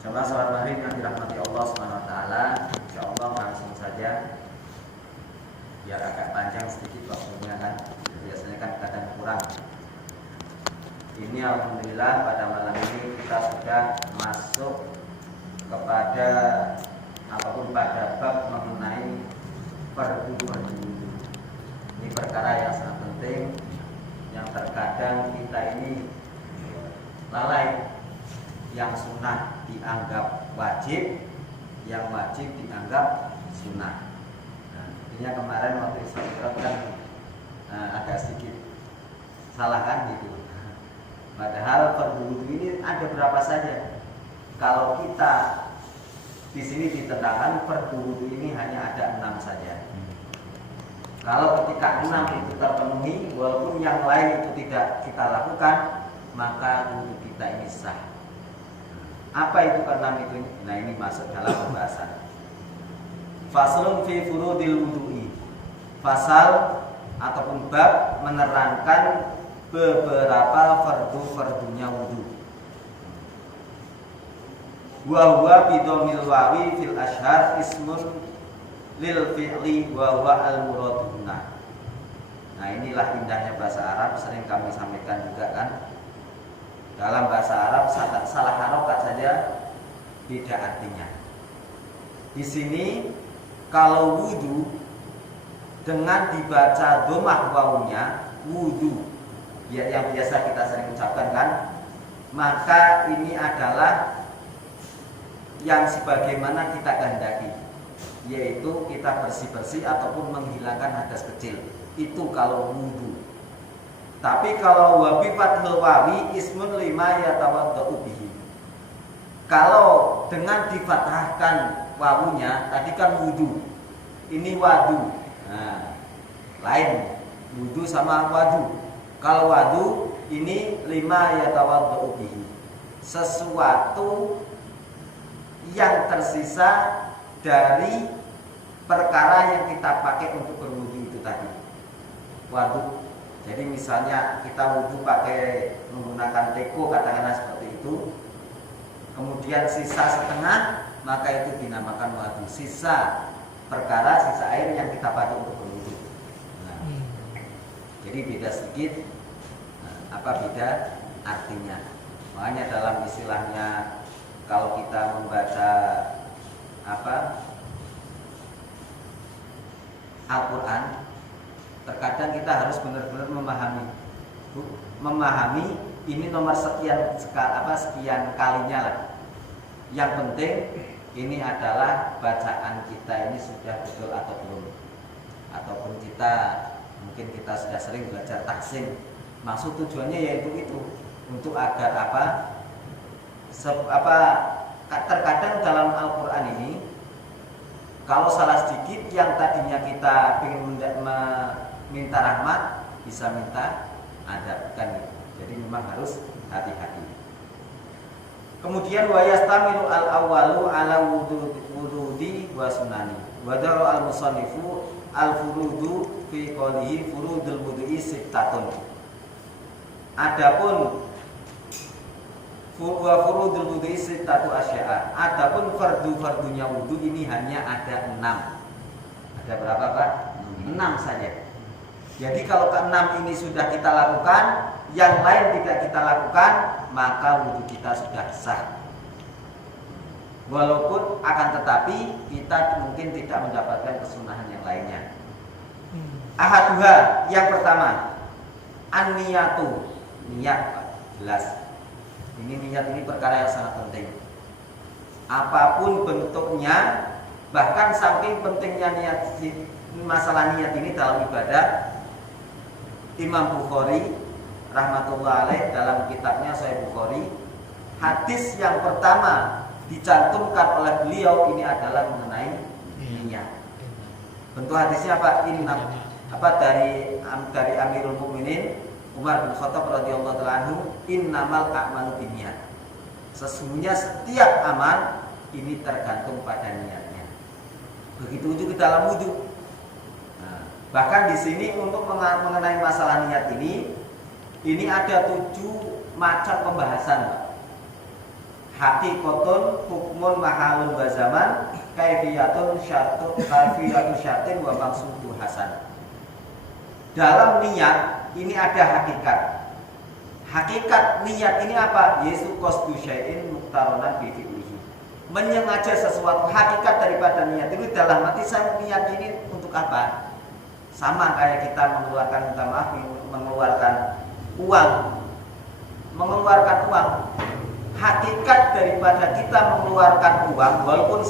Coba sholat maghrib yang dirahmati Allah Subhanahu wa taala, insyaallah langsung saja. Biar agak panjang sedikit waktunya kan. Biasanya kan kadang kurang. Ini alhamdulillah pada malam ini kita sudah masuk kepada apapun pada bab mengenai perbuatan. Ini perkara yang sangat penting yang terkadang kita ini lalai. Yang sunnah dianggap wajib, yang wajib dianggap sunnah. Nah, intinya kemarin waktu Isra kan agak sedikit salah kan gitu. Padahal perbuatan ini ada berapa saja. Kalau kita di sini ditenangkan perbuatan ini hanya ada 6 saja. Kalau ketika 6 itu terpenuhi, walaupun yang lain itu tidak kita lakukan, maka wudu kita ini sah. Apa itu ke-6 itu? Nah, ini masuk dalam pembahasan. Faslun fi furudil wudu'i. Fasal ataupun bab menerangkan beberapa fardu-fardunya wudu. Wa huwa bidomil wawi fil ashhar ismun lil fi'li wa huwa al muraduna. Nah, inilah indahnya bahasa Arab, sering kami sampaikan juga kan. Dalam bahasa Arab salah harokat saja beda artinya. Di sini kalau wudu dengan dibaca domah wawunya wudu, ya, yang biasa kita sering ucapkan kan, maka ini adalah yang sebagaimana kita kehendaki, yaitu kita bersih-bersih ataupun menghilangkan hadas kecil. Itu kalau wudu. Tapi kalau wabi fathul wawi ismun lima yatawaddau bihi. Kalau dengan difathahkan wawunya, tadi kan wudu. Ini wadu. Nah, lain wudu sama wadu. Kalau wadu ini lima yatawaddau bihi. Sesuatu yang tersisa dari perkara yang kita pakai untuk berwudu itu tadi. Wadu. Jadi misalnya kita wudu pakai menggunakan teko, katakanlah seperti itu. Kemudian sisa setengah, maka itu dinamakan wadu. Sisa perkara, sisa air yang kita pakai untuk berwudu. Nah, jadi beda sedikit. Nah, apa beda artinya? Makanya dalam istilahnya kalau kita membaca Al-Quran, terkadang kita harus benar-benar memahami ini nomor sekian kalinya lah. Yang penting ini adalah bacaan kita ini sudah betul atau belum, ataupun mungkin kita sudah sering belajar tahsin. Maksud tujuannya yaitu itu untuk agar terkadang dalam Al-Quran ini kalau salah sedikit yang tadinya kita ingin minta rahmat bisa minta adab kan gitu. Jadi memang harus hati-hati. Kemudian wa yastamilu al-awwalu ala wududi wa sunani. Wa daru al-musannifu al-furudu fi qawlihi furudul wudu'i sittatun. Adapun wa furudul wudu'i sittatu asya'a. Adapun fardu-fardunya wudu ini hanya ada 6. Ada berapa, Pak? 6 saja. Jadi kalau ke-6 ini sudah kita lakukan, yang lain tidak kita lakukan, maka wudu kita sudah sah. Walaupun akan tetapi kita mungkin tidak mendapatkan kesunahan yang lainnya. Ahaduha, yang pertama, an-niyatu. Niat, Pak, jelas. Ini niat ini perkara yang sangat penting. Apapun bentuknya, bahkan saking pentingnya niat, masalah niat ini dalam ibadah, Imam Bukhari rahmatullah alaih dalam kitabnya Sahih Bukhari, hadis yang pertama dicantumkan oleh beliau ini adalah mengenai niat. Bentuk hadisnya apa? Dari Amirul Mukminin Umar bin Khattab radhiyallahu anhu, innamal a'malu binniyat. Sesungguhnya setiap amal ini tergantung pada niatnya. Begitu juga dalam wudu. Bahkan di sini untuk mengenai masalah niat ini ada 7 macam pembahasan, Pak. Hakikatun hukmun mahalun wa zaman kaifiyatun syartin wa maqsudu hasan. Dalam niat ini ada hakikat. Hakikat niat ini apa? Yaitu qasdu syai'in muqtaronan bi fi'lihi. Menyengaja sesuatu. Hakikat daripada niat itu dalam arti saya niat ini untuk apa? Sama kayak kita mengeluarkan, minta maaf, mengeluarkan uang. Mengeluarkan uang. Hakikat daripada kita mengeluarkan uang walaupun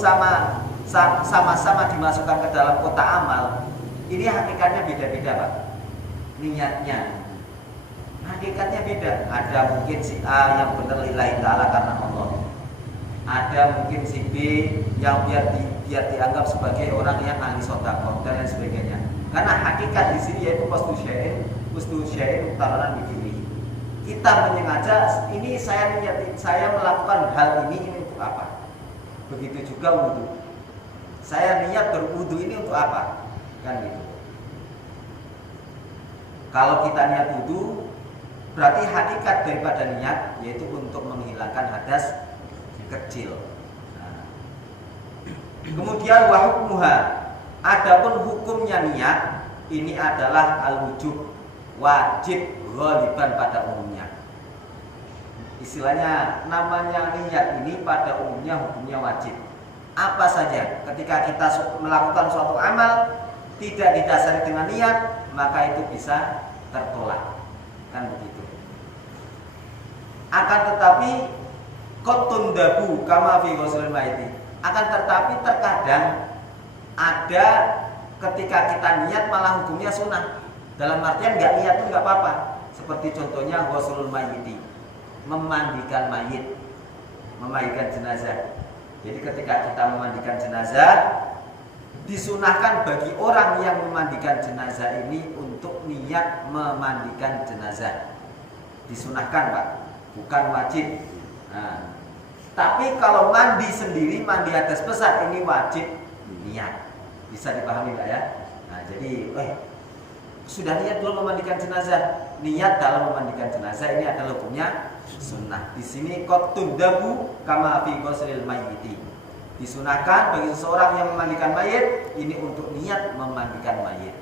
sama-sama dimasukkan ke dalam kotak amal, ini hakikatnya beda-beda, Pak. Niatnya hakikatnya beda. Ada mungkin si A yang benar lillahi ta'ala karena Allah. Ada mungkin si B yang biar dianggap sebagai orang yang ahli sedekah dan lain sebagainya. Karena hakikat di sini yaitu qasdu syai'in mutaranan bi. Kita menyengaja ini saya melakukan hal ini untuk apa? Begitu juga wudu. Saya niat berwudu ini untuk apa? Kan gitu. Kalau kita niat wudu, berarti hakikat daripada niat yaitu untuk menghilangkan hadas kecil. Nah. Kemudian wa hukmuha, adapun hukumnya niat ini adalah al-wujub, wajib ghaliban pada umumnya. Istilahnya namanya niat ini pada umumnya hukumnya wajib. Apa saja ketika kita melakukan suatu amal tidak didasari dengan niat, maka itu bisa tertolak. Kan begitu. Akan tetapi qatun dabu kama fi ghuslil maiti. Akan tetapi terkadang ada ketika kita niat malah hukumnya sunnah. Dalam artian nggak niat itu nggak apa-apa. Seperti contohnya ghuslul maiti, memandikan mayit, memandikan jenazah. Jadi ketika kita memandikan jenazah, disunahkan bagi orang yang memandikan jenazah ini untuk niat memandikan jenazah. Disunahkan, Pak, bukan wajib. Nah, tapi kalau mandi sendiri, mandi atas pesat ini wajib niat. Bisa dipahami, Pak ya? Nah, jadi sudah niat belum memandikan jenazah. Niat dalam memandikan jenazah ini adalah hukumnya sunnah. Di sini qatun dabu kama fi ghuslil mayyiti. Disunahkan bagi seseorang yang memandikan mayit ini untuk niat memandikan mayit.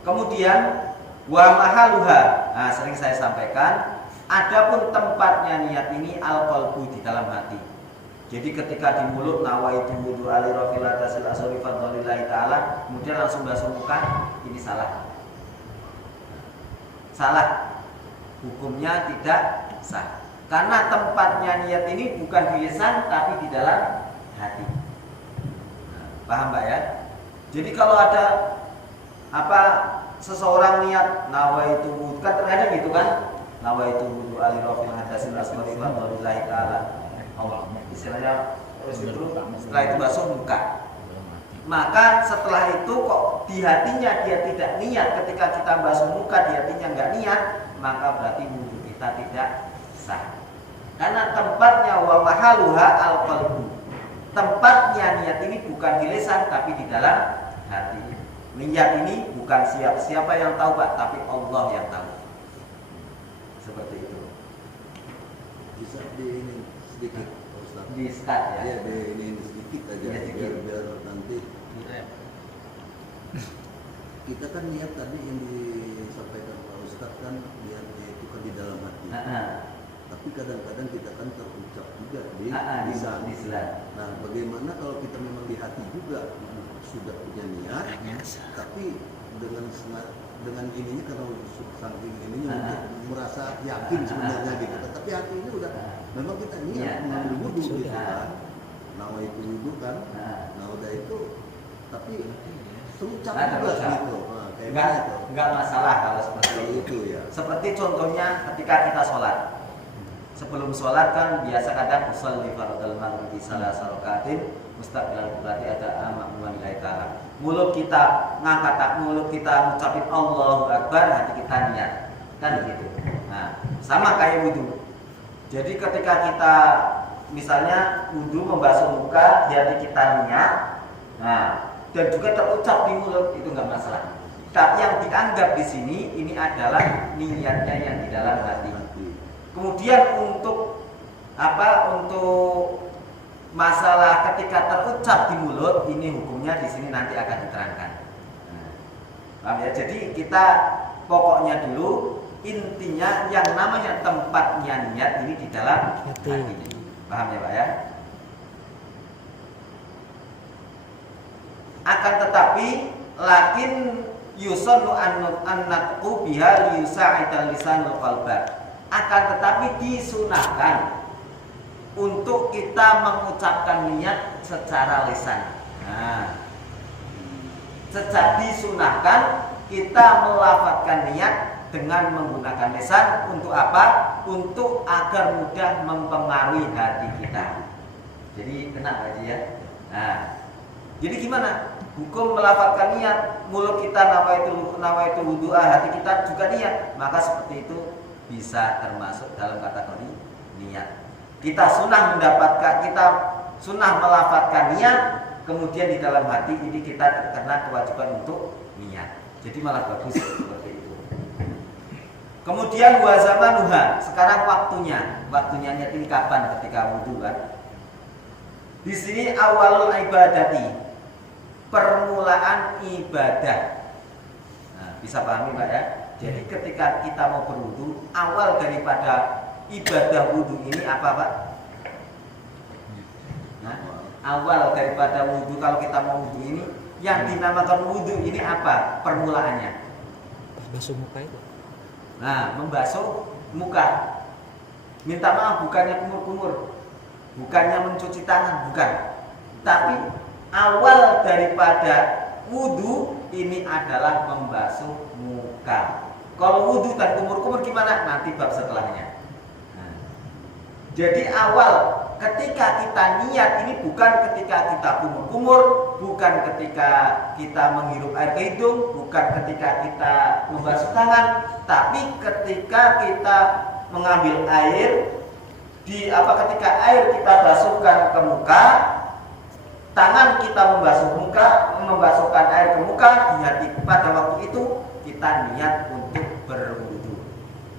Kemudian wa mahaluha. Nah, sering saya sampaikan, adapun tempatnya niat ini al-qalbu, di dalam hati. Jadi ketika di mulut nawaitu wudu ali rafilatasil asori fadlillahi ta'ala, kemudian langsung basuh muka, ini salah. Salah. Hukumnya tidak sah. Karena tempatnya niat ini bukan di lisan tapi di dalam hati. Nah, paham, Pak ya? Jadi kalau ada seseorang niat nawaitu wudu, kan terkadang gitu kan? Nawaitu wudu ali rafilatasil asori fadlillahi ta'ala. Istilahnya terus itu setelah itu basuh muka. Maka setelah itu kok di hatinya dia tidak niat, ketika kita basuh muka di hatinya nggak niat, maka berarti wudu kita tidak sah. Karena tempatnya wa mahaluha al-qalbu. Tempatnya niat ini bukan di lisan tapi di dalam hati. Niat ini bukan siapa yang tahu, Pak, tapi Allah yang tahu. Seperti itu. Bisa di ini sedikit, Ustaz. Di start ya. Ya, di ini sedikit aja Ya, biar nanti. Kita kan niat tadi yang disampaikan Pak Ustaz kan niatnya itu kan di dalam hati. Tapi kadang-kadang kita kan terucap juga di lisan. Nah, bagaimana kalau kita memang di hati juga sudah punya niat, tapi dengan ininya karena saking ininya untuk merasa yakin sebenarnya gitu. Tapi hati ini udah memang kita niat mengambil wudu gitu kan. Nawaitu wudu kan. Nah, udah itu tapi terucap juga gitu. Enggak masalah kalau seperti itu ya. Seperti contohnya ketika kita sholat. Sebelum sholat kan biasa kadang usolli fardal maghribi salasa rakaatin mustaqbilal berarti ada amakmuan lillahi ta'ala. Mulut kita ngucapin Allahu Akbar, hati kita niat. Kan gitu. Nah, sama kayak wudu. Jadi ketika kita misalnya wudu membasuh muka, di hati kita niat. Nah, dan juga terucap di mulut, itu enggak masalah. Tapi yang dianggap di sini ini adalah niatnya yang di dalam hati. Kemudian untuk untuk masalah ketika terucap di mulut ini hukumnya di sini nanti akan diterangkan. Paham ya? Jadi kita pokoknya dulu intinya yang namanya tempatnya niat ini di dalam hati. Paham ya Pak ya? Akan tetapi lakin yusannu an-natqu biha liyusa'idal lisanul qalba. Akan tetapi disunahkan untuk kita mengucapkan niat secara lisan. Nah, disunahkan kita melafadzkan niat dengan menggunakan lisan untuk apa? Untuk agar mudah mempengaruhi hati kita. Jadi kena Pak Haji ya. Nah, jadi gimana? Hukum melafadzkan niat, mulut kita nawaitu wudu'a, hati kita juga niat. Maka seperti itu bisa termasuk dalam kategori niat. Kita sunnah melafadzkan niat, kemudian di dalam hati ini kita terkena kewajiban untuk niat. Jadi malah bagus seperti itu. Kemudian wa zamanuha, sekarang waktunya niat ini kapan? Ketika wudu kan. Di sini awalul ibadati, permulaan ibadah. Nah, bisa pahami Pak ya? Jadi ketika kita mau berwudu, awal daripada ibadah wudu ini apa Pak? Nah, awal daripada wudu, kalau kita mau wudu ini, yang dinamakan wudu ini apa? Permulaannya? Basuh muka itu. Nah, membasuh muka. Minta maaf, bukannya kumur-kumur, bukannya mencuci tangan, bukan. Tapi awal daripada wudu ini adalah membasuh muka. Kalau wudu dan kumur-kumur gimana? Nanti bab setelahnya. Nah, jadi awal ketika kita niat ini bukan ketika kita kumur-kumur, bukan ketika kita menghirup air ke hidung, bukan ketika kita membasuh tangan, tapi ketika kita mengambil air ketika air kita basuhkan ke muka, tangan kita membasuhkan air ke muka, di hati pada waktu itu kita niat untuk berwudu.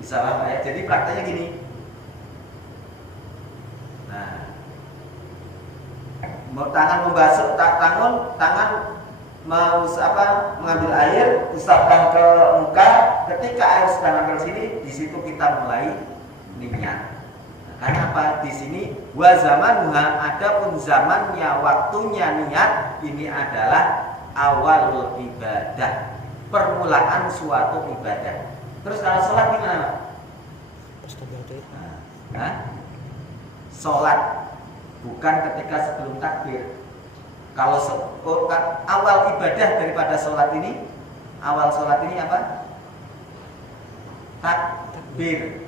Bisa Pak ya? Jadi prakteknya gini. Nah, tangan membasuh tangan mengambil air, usapkan ke muka. Ketika air sudah nempel sini, di situ kita mulai niat. Karena apa? Di sini wa zamanuha, adapun zamannya, waktunya niat ini adalah awalul ibadah, permulaan suatu ibadah. Terus kalau sholat gimana? Sholat bukan ketika sebelum takbir. Kalau awal ibadah daripada sholat ini, awal sholat ini apa? Takbir.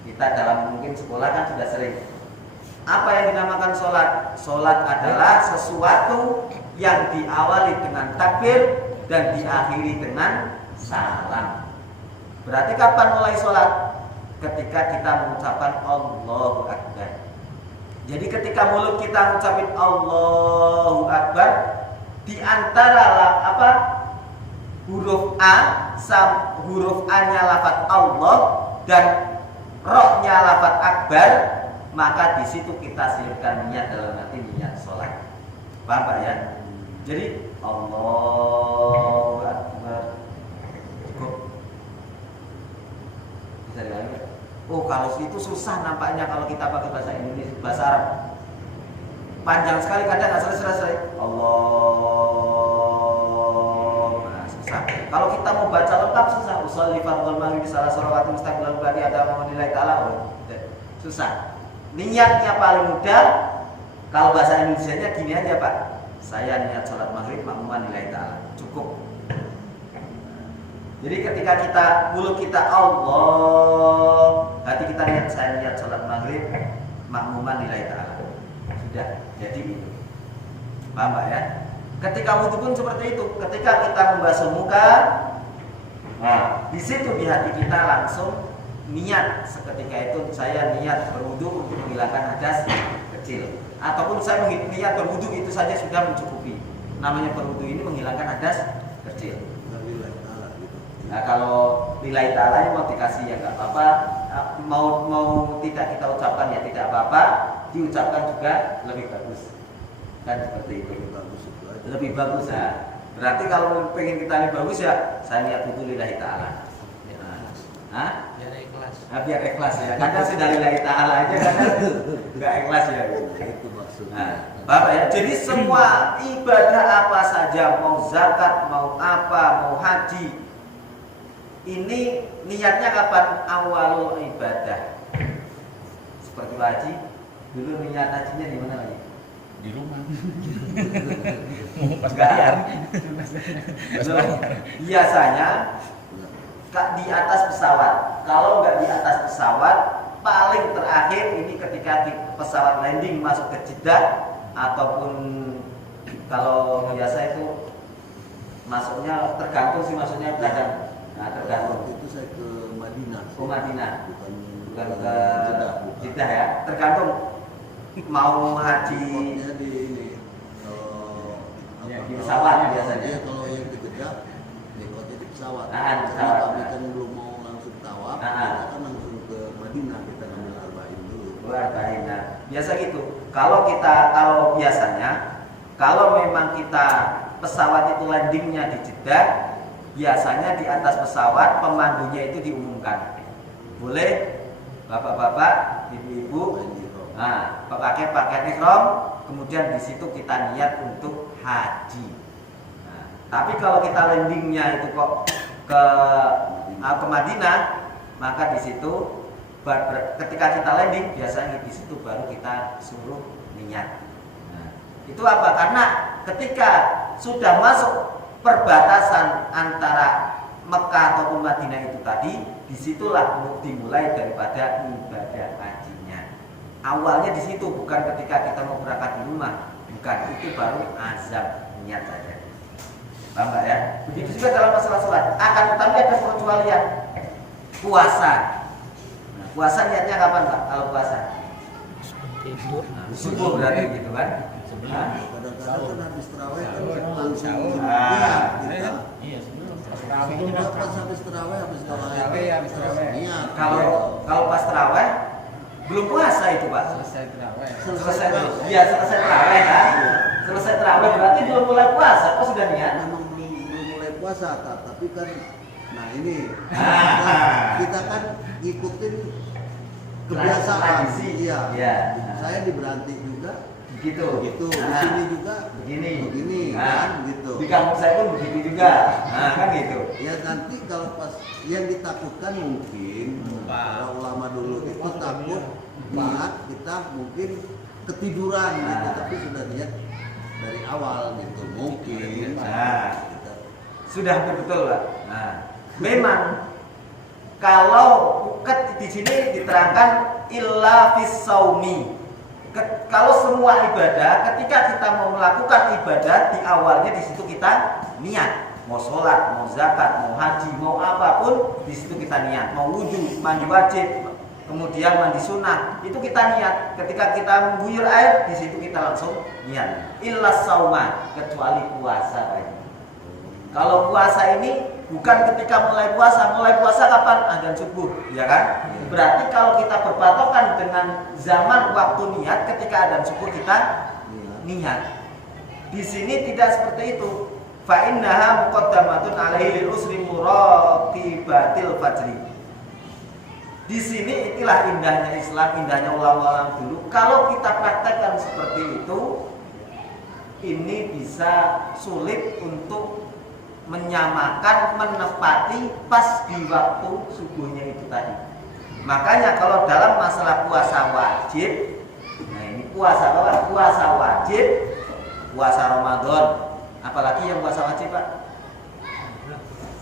Kita dalam mungkin sekolah kan sudah sering. Apa yang dinamakan sholat? Sholat adalah sesuatu yang diawali dengan takbir dan diakhiri dengan salam. Berarti kapan mulai sholat? Ketika kita mengucapkan Allahu Akbar. Jadi ketika mulut kita mengucapkan Allahu Akbar, di antara huruf A-nya lafaz Allah dan rohnya lafaz akbar, maka di situ kita selipkan niat dalam hati, niat sholat. Paham Pak ya? Jadi Allahu Akbar. Cukup. Bisa dilanjut? Oh, kalau itu susah nampaknya kalau kita pakai bahasa Indonesia, bahasa Arab. Panjang sekali, kadang nggak selesai. Allah. Nah, susah. Kalau kita mau baca lengkap susah. Usolli fardhul maghrib salah sholawat mustaqbilal qiblah ada menilai ta'ala. Susah. Niatnya paling mudah. Kalau bahasa Indonesianya gini aja Pak. Saya niat sholat maghrib, makmuman nilai ta'ala. Cukup. Jadi ketika mulut kita Allah, hati kita niat saya niat sholat maghrib, makmuman nilai ta'ala. Sudah, jadi itu. Paham Pak ya? Ketika wudu pun seperti itu. Ketika kita membasuh muka, nah, di situ di hati kita langsung niat. Seketika itu saya niat berwudu untuk menghilangkan hadas kecil. Ataupun saya niat berwudu itu saja sudah mencukupi. Namanya berwudu ini menghilangkan hadas kecil. Nah, kalau nilai ta'ala mau dikasih ya nggak apa-apa, mau tidak kita ucapkan ya tidak apa-apa. apa-apa, diucapkan juga lebih bagus. Kan seperti itu. Lebih bagus ya. Berarti kalau pengen kita lebih bagus ya, saya niat itu lillahi ta'ala. Hah? Biar ikhlas. Nah, biar ikhlas ya. Kadang sudah lillahi ta'ala aja kadang enggak ikhlas ya. Itu maksudnya. Nah, Bapak ya, jadi semua ibadah apa saja, mau zakat, mau apa, mau haji, ini niatnya kapan? Awalul ibadah. Seperti haji, dulu niat hajinya di mana lagi? Di rumah. Pas bayar. Biasanya di atas pesawat. Kalau nggak di atas pesawat, paling terakhir ini ketika di pesawat landing masuk ke Jeddah, ataupun kalau biasa itu masuknya tergantung sih, maksudnya kadang. Nah, tergantung. Waktu itu saya ke Madinah. Ke Madinah. Bukan ke Jeddah. Jeddah ya. Tergantung mau haji Repotnya di ini. Ya, di pesawat biasanya. Iya, kalau yang ke Jeddah, repotnya di pesawat. Nah, di pesawat. Karena kami kan belum mau langsung tawaf, kita kan langsung ke Madinah, kita ngambil arba'in dulu. Arba'in. Nah, biasa gitu. Kalau biasanya, kalau memang kita pesawat itu landingnya di Jeddah, biasanya di atas pesawat pemandunya itu diumumkan. Boleh bapak-bapak, ibu-ibu, nah, pakai pakaian ihram, kemudian di situ kita niat untuk haji. Nah, tapi kalau kita landingnya itu kok ke Madinah, maka di situ ketika kita landing biasanya di situ baru kita suruh niat. Nah, itu apa? Karena ketika sudah masuk perbatasan antara Mekah ataupun Madinah itu tadi, disitulah dimulai daripada ibadah hajinya. Awalnya di situ, bukan ketika kita mau berangkat di rumah, bukan, itu baru azam niat saja. Paham nggak ya? Begitu juga dalam masalah sholat. Akan tetapi ada pengecualian. Puasa. Nah, puasa niatnya kapan Pak? Kalau puasa? Tidur. Subuh berarti gitu kan? Kadang-kadang kan habis terawih kan langsung Nah, Iya, sebelum sebelum pas habis terawih habis terawih niat. Kalau pas terawih belum puasa itu Pak. Selesai terawih kan? Selesai terawih berarti belum mulai puasa. Kok sudah niat? Memang belum mulai puasa, tapi kan nah ini kita kan ngikutin kebiasaan. Tradisi. Iya. Iya. Saya di Beranti juga Gitu. gitu. Di sini juga begini kan gitu. Di kampung saya pun begitu juga. Nah, kan gitu. Ya nanti kalau pas yang ditakutkan mungkin para ulama dulu itu takut niat kita mungkin ketiduran gitu, tapi sudah niat dari awal gitu mungkin. Nah, sudah betul Pak. Nah, memang kalau di sini diterangkan illa fis saumi. Kalau semua ibadah, ketika kita mau melakukan ibadah, di awalnya di situ kita niat. Mau sholat, mau zakat, mau haji, mau apapun, di situ kita niat. Mau wudhu, mandi wajib, kemudian mandi sunnah, itu kita niat. Ketika kita mengguyur air, di situ kita langsung niat. Illa sauma, kecuali puasa Pak. Kalau puasa ini bukan ketika mulai puasa kapan? Adzan subuh, ya kan? Berarti kalau kita berpatokan dengan zaman waktu niat, ketika adzan subuh kita niat. Di sini tidak seperti itu. Fa innaha muqaddamatun alaihi lil usri muraqibatil fajri. Di sini itulah indahnya Islam, indahnya ulama-ulama dulu. Kalau kita praktekkan seperti itu, ini bisa sulit untuk menyamakan, menepati pas di waktu subuhnya itu tadi. Makanya kalau dalam masalah puasa wajib, nah ini puasa apa? Puasa wajib, puasa Ramadan. Apalagi yang puasa wajib Pak?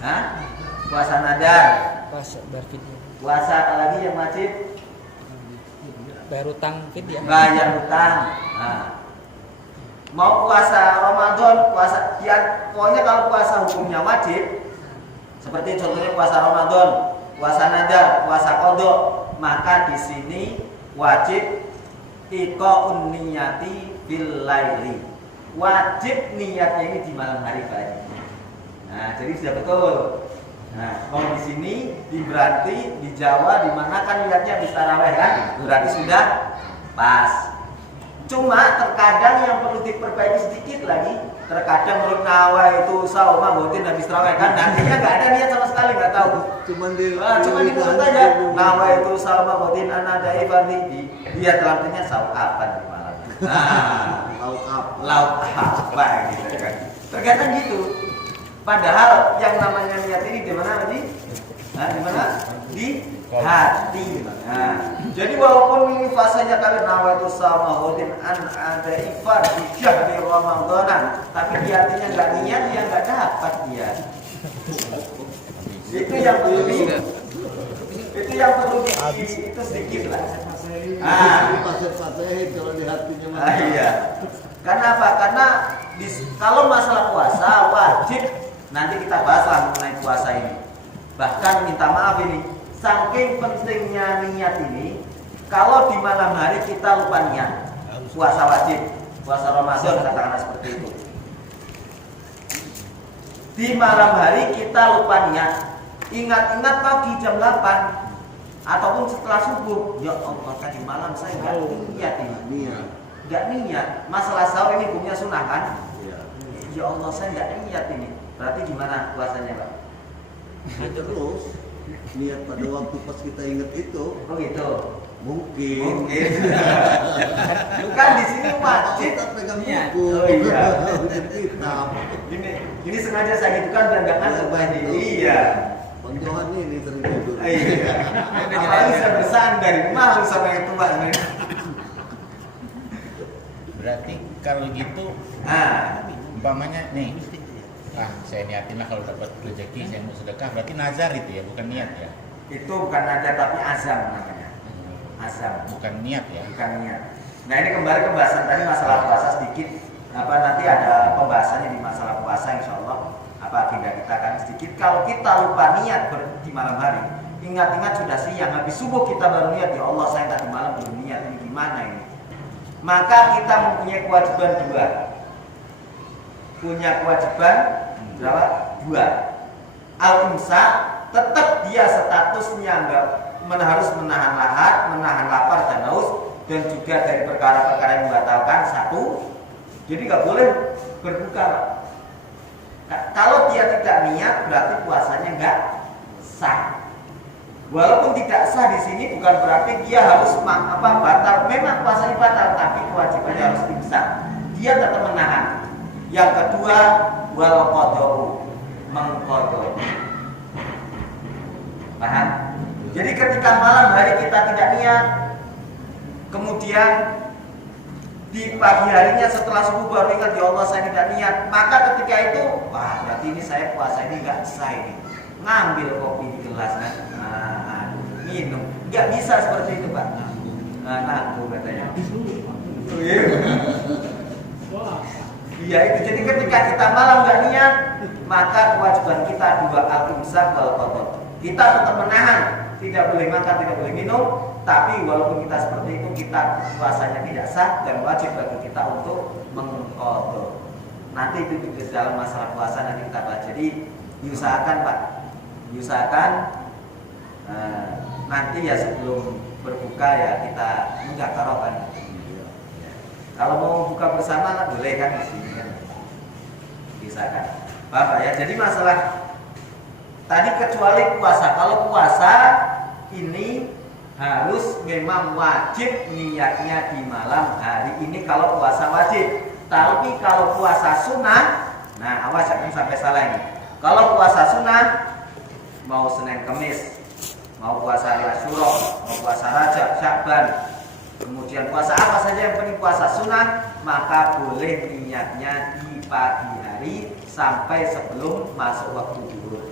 Hah? Puasa nadar. Puasa berfidya. Puasa apalagi yang wajib? Bayar utang fidya. Bayar utang. Nah, mau puasa Ramadan, puasa ya, pokoknya kalau puasa hukumnya wajib, seperti contohnya puasa Ramadan, puasa nadar, puasa qadha, maka di sini wajib iqa'un niyati bil laili. Wajib niatnya ini di malam hari Pak. Nah, jadi sudah betul. Nah, kalau di sini di Beranti, di Jawa, di mana kan niatnya habis tarawih kan? Berarti sudah pas. Cuma terkadang yang perlu diperbaiki sedikit lagi. Terkadang menurut nawa itu sauma botin habis terawih kan nantinya nggak ada niat sama sekali, nggak tahu. Cuman di mulut aja. Nawa itu sauma botin anada ifardi. Dia terartinya saum apa di malam. Lauk apa gitu kan. Terkadang gitu. Padahal yang namanya niat ini di mana tadi? Di mana? Di hati. Nah, jadi walaupun ini fasenya kalian nawaitu sama hodin an ada ifar di syahri Ramadan, tapi di hatinya nggak niat, dia nggak dapat dia. Itu yang perlu itu sedikit lah. Pasir-pasir kalau di hatinya. Iya. Karena apa? Karena kalau masalah puasa wajib nanti kita bahaslah mengenai puasa ini. Bahkan minta maaf ini, saking pentingnya niat ini, kalau di malam hari kita lupa niat, puasa wajib, puasa Ramadan katakanlah seperti itu. Di malam hari kita lupa niat, ingat-ingat pagi jam 8 ataupun setelah subuh, ya Allah tadi malam saya nggak niat ini, nggak niat. Masalah sahur ini hukumnya sunnah kan? Ya Allah saya nggak niat ini. Berarti gimana puasanya Pak? Terus niat pada waktu pas kita ingat itu. Oh gitu. Mungkin. Bukan di sini wajib. Kita pegang niat. buku. Oh iya. Hitam. Ini sengaja saya gitukan biar nggak ngantuk Pak Haji. Iya. Penjohan ini sering tidur. Iya. Apalagi saya bersandar, malu sama yang tua sebenarnya. Berarti kalau gitu, umpamanya nih, saya niatin lah kalau dapat rezeki saya mau sedekah, berarti nazar itu ya, bukan niat ya? Itu bukan nazar tapi azam namanya. Azam. Bukan niat ya? Bukan niat. Nah ini kembali ke pembahasan tadi masalah puasa sedikit. Nanti ada pembahasannya di masalah puasa insya Allah. Apa agenda kita kan sedikit. Kalau kita lupa niat di malam hari, ingat-ingat sudah siang, habis subuh kita baru niat, ya Allah saya tadi malam belum niat, ini gimana ini? Maka kita mempunyai kewajiban dua. Punya kewajiban berapa? Dua. Al-imsak, tetap dia statusnya enggak harus menahan lahar, menahan lapar dan haus, dan juga dari perkara-perkara yang membatalkan satu. Jadi nggak boleh berbuka. Kalau dia tidak niat berarti puasanya nggak sah. Walaupun tidak sah di sini bukan berarti dia harus batal. Memang puasanya batal, tapi kewajibannya harus imsak. Dia tetap menahan. Yang kedua wal qadau, mengqadau. Paham? Jadi ketika malam hari kita tidak niat, kemudian di pagi harinya setelah subuh baru ingat ya Allah saya tidak niat, maka ketika itu wah berarti ini saya puasa ini nggak sah ini. Ngambil kopi di gelas minum, nggak bisa seperti itu Pak. Nanggung katanya. Iya itu. Jadi ketika kita malam nggak niat, maka kewajiban kita dua al-imsak wal qadau. Kita tetap menahan, tidak boleh makan, tidak boleh minum. Tapi walaupun kita seperti itu, kita puasanya tidak sah dan wajib bagi kita untuk mengqadau. Nanti itu di dalam masalah puasa nanti kita bahas. Jadi diusahakan Pak, diusahakan nanti ya sebelum berbuka ya kita mudzakarah kan. Kalau mau buka bersama kan boleh kan di sini kan. Diusahakan. Bapak ya. Jadi masalah tadi kecuali puasa. Kalau puasa ini harus memang wajib niatnya di malam hari ini kalau puasa wajib. Tapi kalau puasa sunnah, nah awas jangan sampai salah ini. Kalau puasa sunnah, mau Senin Kemis, mau puasa hari Asyura, mau puasa Rajab, Sya'ban, kemudian puasa apa saja yang penting puasa sunnah, maka boleh niatnya di pagi hari sampai sebelum masuk waktu zuhur.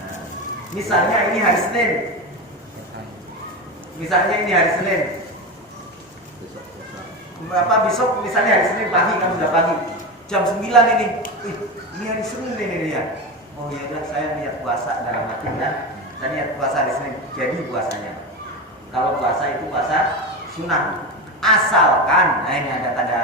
Nah, misalnya ini hari Senin. Misalnya ini hari Senin. Besok misalnya hari Senin pagi kan sudah pagi. Jam 9 ini. Ini hari Senin ini ya. Oh ya udah saya niat puasa dalam hati kan. Saya niat puasa hari Senin. Jadi puasanya. Kalau puasa itu puasa sunnah. Asalkan, nah ini ada tanda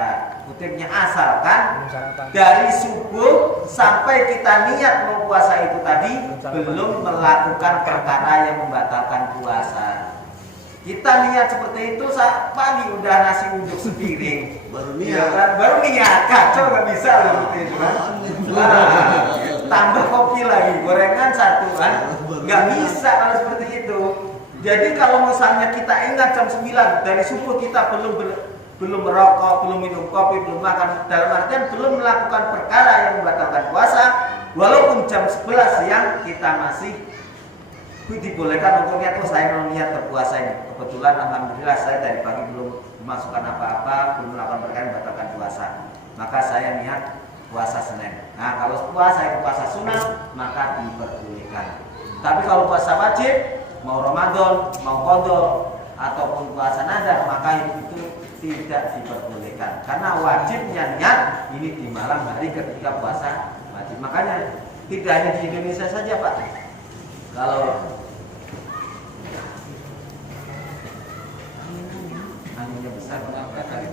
kutipnya, asalkan dari subuh sampai kita niat mau puasa itu tadi belum melakukan perkara yang membatalkan puasa. Kita niat seperti itu saat pagi udah nasi uduk sepiring, Baru ya niat. kan? Baru niat, kacau nggak bisa loh seperti itu kan? Tambah kopi lagi, gorengan satu kan? Nggak bisa kalau seperti itu. Jadi kalau misalnya kita ingat jam 9 dari subuh kita belum merokok, belum minum kopi, belum makan, dalam artian belum melakukan perkara yang membatalkan puasa, walaupun jam 11 siang kita masih dibolehkan untuk niat, oh saya mau niat berpuasa ini. Kebetulan alhamdulillah saya dari pagi belum memasukkan apa-apa, belum melakukan perkara yang membatalkan puasa. Maka saya niat puasa Senin. Nah, kalau puasa itu puasa sunnah, maka diperbolehkan. Tapi kalau puasa wajib, mau Ramadan, mau qadha ataupun puasa nazar, maka itu tidak diperbolehkan. Karena wajibnya niat ini di malam hari ketika puasa wajib. Makanya tidak hanya di Indonesia saja, Pak. Kalau anginnya besar, kenapa kali?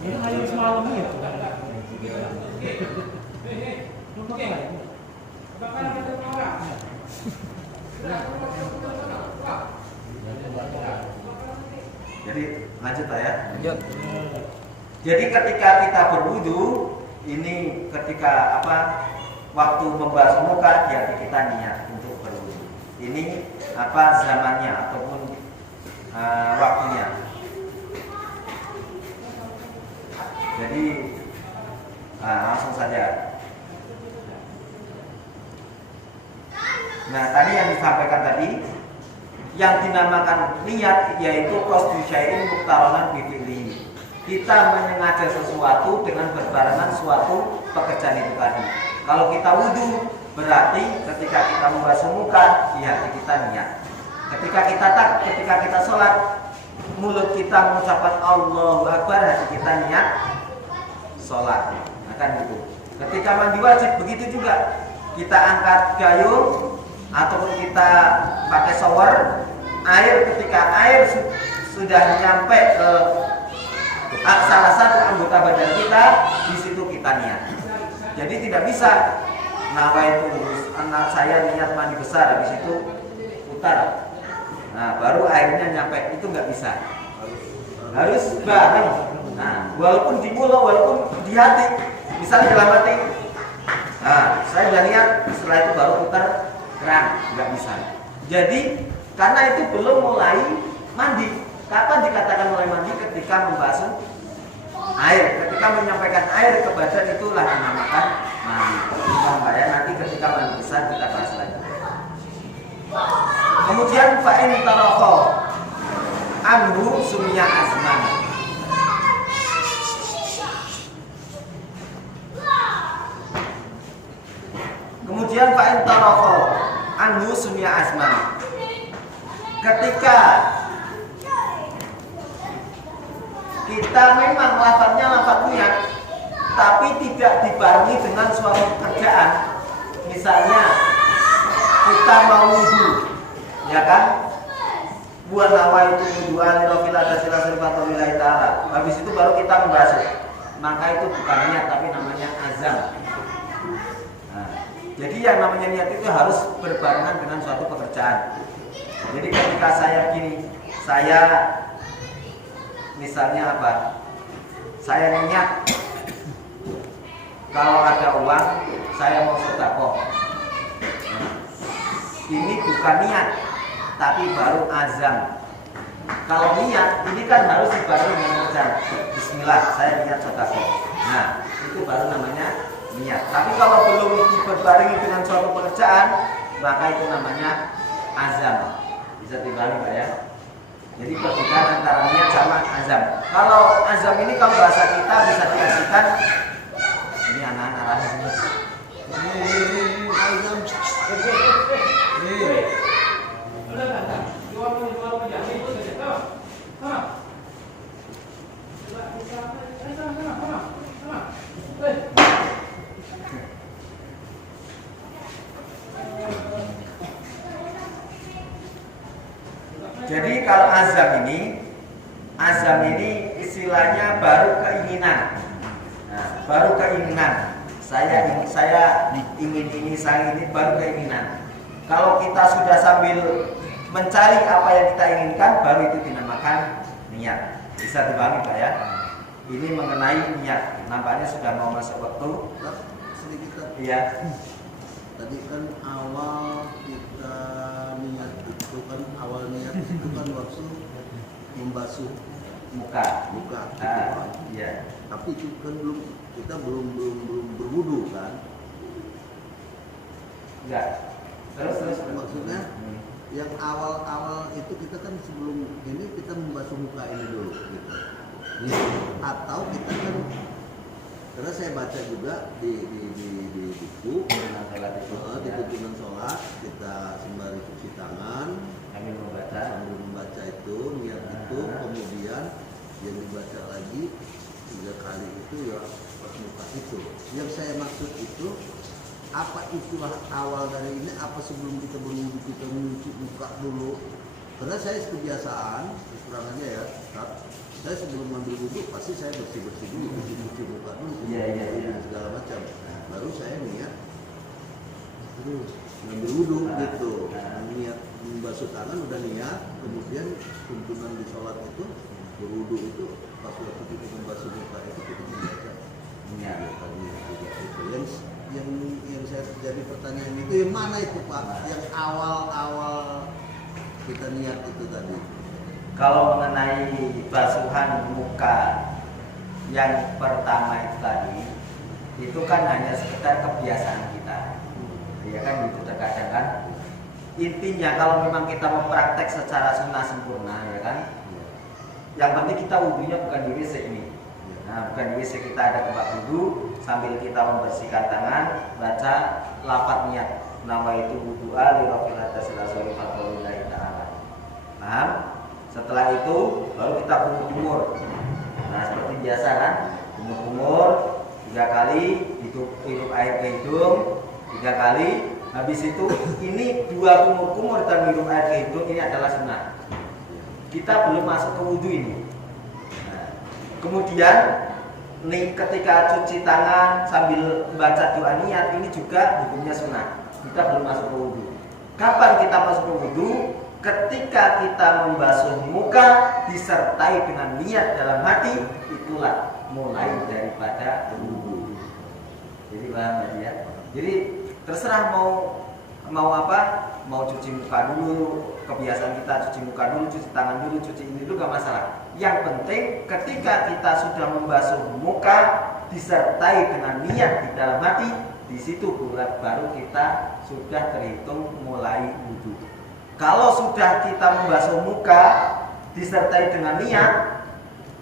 Ini ayam semalam itu. Jadi lanjut lah ya. Lanjut. Jadi ketika kita berwudu, ini ketika waktu membasuh muka, ya kita niat untuk berwudu. Ini zamannya ataupun waktunya. Jadi langsung saja. Nah, tadi yang disampaikan tadi, yang dinamakan niat yaitu qasdu syai'in muqtaronan bi fi'lihi. Kita menyengaja sesuatu dengan berbarengan suatu pekerjaan itu tadi. Kalau kita wudu, berarti ketika kita membasuh muka, di hati kita niat. Ketika kita sholat, mulut kita mengucapkan Allahu Akbar, hati kita niat sholat. Akan gitu. Ketika mandi wajib begitu juga. Kita angkat gayung ataupun kita pakai shower, ketika air sudah nyampe ke salah satu anggota badan kita, di situ kita niat. Jadi tidak bisa nawaitu anak saya niat mandi besar, habis itu putar. Nah, baru airnya nyampe, itu nggak bisa. Harus bareng. Nah, walaupun di mulut, walaupun di hati, misalnya dalam hati, nah, saya udah niat, setelah itu baru putar keran, nggak bisa. Jadi karena itu belum mulai mandi. Kapan dikatakan mulai mandi? Ketika membasuh air, ketika menyampaikan air ke badan, itulah dinamakan mandi. Mbak ya, nanti ketika mandi besar kita bahas lagi. Kemudian fa'in tarafo anhu sumya azman. Kemudian fa'in tarafo anhu sumya azman. Ketika kita memang lafadznya lafadz niat, tapi tidak dibarengi dengan suatu pekerjaan. Misalnya kita mau wudu, ya kan? Buat nawa itu wudu'an lirofil adasila sirfatulillahi ta'ala. Habis itu baru kita membasuh. Maka itu bukan niat, tapi namanya azam. Nah, jadi yang namanya niat itu harus berbarengan dengan suatu pekerjaan. Jadi ketika saya misalnya saya niat kalau ada uang saya mau sedekah. Ini bukan niat, tapi baru azam. Kalau niat ini kan harus dibarengi dengan pekerjaan. Bismillah, saya niat sedekah. Nah, itu baru namanya niat. Tapi kalau belum dibarengi dengan suatu pekerjaan, maka itu namanya azam. Bisa dibalik Pak ya. Jadi perbedaan antara niat sama azam. Kalau azam ini kalau bahasa kita bisa diartikan, ini anak-anak rahim. Azam. Jadi kalau azam ini istilahnya baru keinginan. Nah, baru keinginan. saya ingin ini, saya ini, baru keinginan. Kalau kita sudah sambil mencari apa yang kita inginkan, baru itu dinamakan niat. Bisa dipahami Pak ya? Ini mengenai niat. Nampaknya sudah mau masuk waktu. Sedikit. Iya. Tadi kan awal kita niat itu kan waktu membasuh Muka. Iya. Tapi itu kan kita belum berwudu kan? Enggak. Terus. Maksudnya yang awal itu kita kan sebelum ini kita membasuh muka ini dulu gitu. Atau kita kan, karena saya baca juga di buku di tuntunan sholat kita sembari cuci tangan Sambil membaca itu niat itu, kemudian yang dibaca lagi 3 kali itu ya pas muka itu. Yang saya maksud itu apa itulah awal dari ini, apa sebelum kita berwudu kita mencuci muka dulu? Karena saya kebiasaan kurang aja ya, saya sebelum ambil wudu pasti saya bersih dulu, cuci muka dulu, segala macam. Baru saya niat terus ambil wudu gitu. Niat membasuh tangan udah niat, kemudian tuntunan di sholat itu berwudu itu pas waktu kita membasuh muka itu kita membaca niat yang saya jadi pertanyaan itu yang mana itu Pak? Yang awal kita niat itu tadi. Kalau mengenai basuhan muka yang pertama itu tadi, itu kan hanya sekedar kebiasaan kita. Ya kan itu terkadang kan. Intinya kalau memang kita mempraktek secara sunnah sempurna ya kan. Yang penting kita wudunya bukan di WC ini. Nah, bukan di WC, kita ada tempat wudu sambil kita membersihkan tangan, baca lafaz niat. Nama itu wudu'a li rafil hadasil asghari fadlillahi ta'ala. Paham? Setelah itu baru kita kumur-kumur. Nah, seperti biasa kan? Kumur-kumur 3 kali, hirup air ke hidung 3 kali. Habis itu ini 2 kumur-kumur dan hirup air ke hidung ini adalah sunnah. Kita belum masuk ke wudu ini. Nah, kemudian nih ketika cuci tangan sambil membaca doa niat ini juga hukumnya sunnah. Kita belum masuk ke wudu. Kapan kita masuk ke wudu? Ketika kita membasuh muka disertai dengan niat dalam hati, itulah mulai daripada wudu. Jadi paham ya? Jadi terserah mau apa? Mau cuci muka dulu, kebiasaan kita cuci muka dulu, cuci tangan dulu, cuci ini dulu, gak masalah. Yang penting ketika kita sudah membasuh muka disertai dengan niat di dalam hati, di situ baru kita sudah terhitung mulai wudu. Kalau sudah kita membasuh muka disertai dengan niat,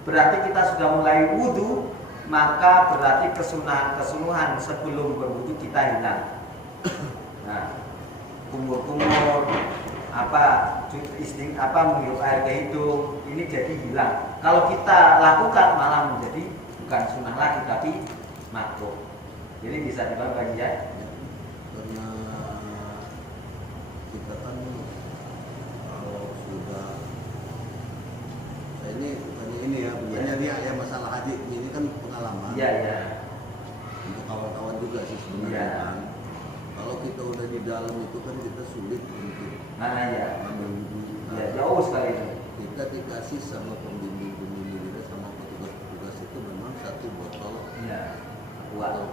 berarti kita sudah mulai wudu, maka berarti kesunahan sebelum berwudu kita hilang. Nah, kumur-kumur menghirup air ke hidung ini jadi hilang. Kalau kita lakukan malah menjadi bukan sunnah lagi tapi makruh. Jadi bisa dibagi ya. Karena kita kan kalau sudah ini bukannya ini ya, bukannya dia ya masalah haji ini kan pengalaman. Iya. Untuk kawan-kawan juga sih sebenarnya kan. Kalau kita udah di dalam itu kan kita sulit untuk Ya, jauh sekali itu. Kita dikasih sama pembimbing kita sama petugas itu memang 1 botol. Iya. Kuat.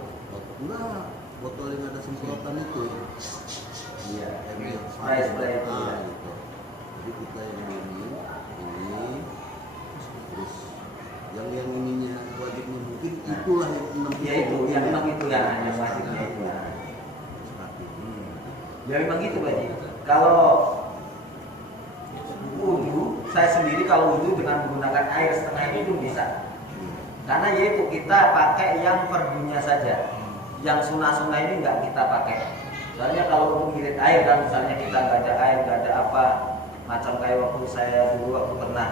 Botol yang ada semprotan itu. Iya. Spray itu. Gitu. Jadi kita yang ini terus yang ininya wajibnya mungkin itulah yang 6 Ya itu, yang 6 itu yang hanya wajibnya itu. Ya memang gitu Pak Ji. Kalau wudu, saya sendiri kalau wudu dengan menggunakan air setengah itu belum bisa. Karena yaitu kita pakai yang fardunya saja. Yang sunnah-sunnah ini nggak kita pakai. Soalnya kalau untuk ngirit air kan misalnya kita nggak ada air, nggak ada apa, macam kayak waktu saya dulu waktu pernah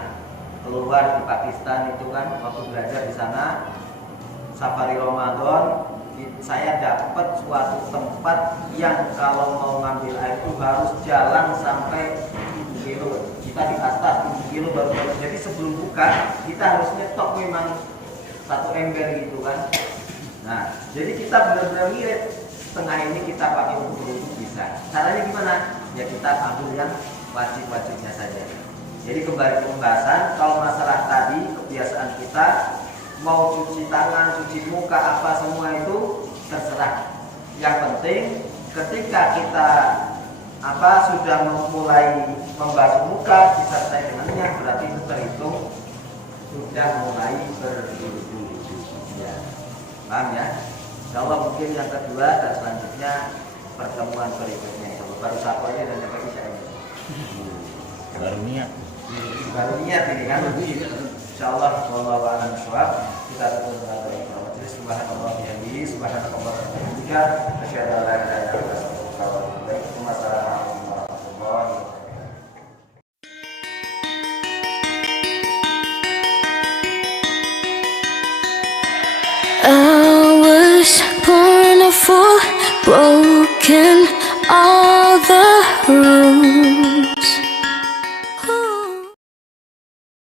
keluar di Pakistan itu kan, waktu belajar di sana safari Ramadan, saya dapat suatu tempat yang kalau mau ngambil air itu harus jalan sampai 7 kilo. Kita di atas 7 kilo baru. Jadi sebelum buka kita harus nyetok memang 1 ember gitu kan. Nah, jadi kita benar-benar ngirit. Setengah ini kita pakai untuk berwudu bisa. Caranya gimana? Ya kita ambil yang wajib-wajibnya saja. Jadi kembali ke pembahasan, kalau masalah tadi kebiasaan kita mau cuci tangan, cuci muka, apa semua itu terserah. Yang penting ketika kita sudah mulai membasuh muka disertai dengannya, berarti itu terhitung sudah mulai berwudu. Ya, paham ya? Insyaallah mungkin yang kedua dan selanjutnya pertemuan berikutnya. Baru satu aja dan sampai isya ini. Baru niat. Baru niat ini kan? Insyaallah wallahu a'lam bishawab. Kita tutup dengan doa. Majelis subhanallah bihamdihi subhanallahi wa bihamdihi asyhadu an la ilaha illa anta astaghfiruka wa atubu ilaik. Wassalamualaikum warahmatullahi wabarakatuh. I was born a fool, broken